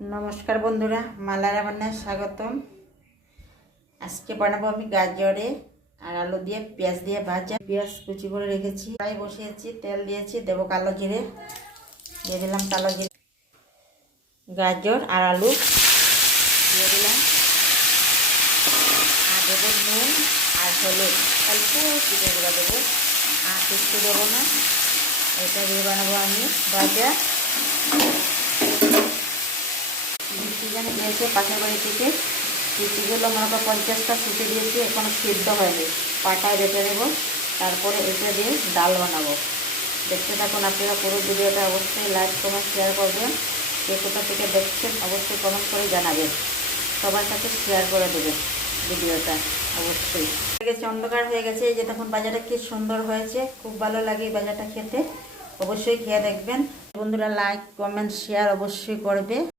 নমস্কার বন্ধুরা, মালা রান্নায় স্বাগতম। আজকে বানাবো আমি গাজরে আর আলু দিয়ে পেঁয়াজ দিয়ে ভাজা। পেঁয়াজ কুচি করে রেখেছি, কড়াই বসিয়েছি, তেল দিয়েছি, দেবো কালো জিরে, দিয়ে দিলাম কালো জিরে, গাজর আর আলু দিয়ে দিলাম, আর দেবো নুন আর হলুদ, অল্প জিরে গুঁড়া দেবো, আর কিছু দেবো না। এটা দিয়ে বানাবো আমি ভাজা। সিজনে দিয়েছে পাশের বাড়ি থেকে, সিটিগুলো মনে করো 50টা সিটি দিয়েছি, এখনো সিদ্ধ হয়নি। পাটায় বেটে দেবো, তারপরে এটা দিয়ে ডাল বানাবো। দেখতে থাকুন আপনারা পুরো ভিডিওটা। অবশ্যই লাইক কমেন্ট শেয়ার করবেন। কে কোথা থেকে দেখছেন অবশ্যই কমেন্ট করে জানাবেন, সবার সাথে শেয়ার করে দেবেন ভিডিওটা অবশ্যই। অন্ধকার হয়ে গেছে, এই যে তখন বাজারটা কি সুন্দর হয়েছে, খুব ভালো লাগে এই বাজারটা খেতে। অবশ্যই খেয়ে দেখবেন বন্ধুরা, লাইক কমেন্ট শেয়ার অবশ্যই করবে।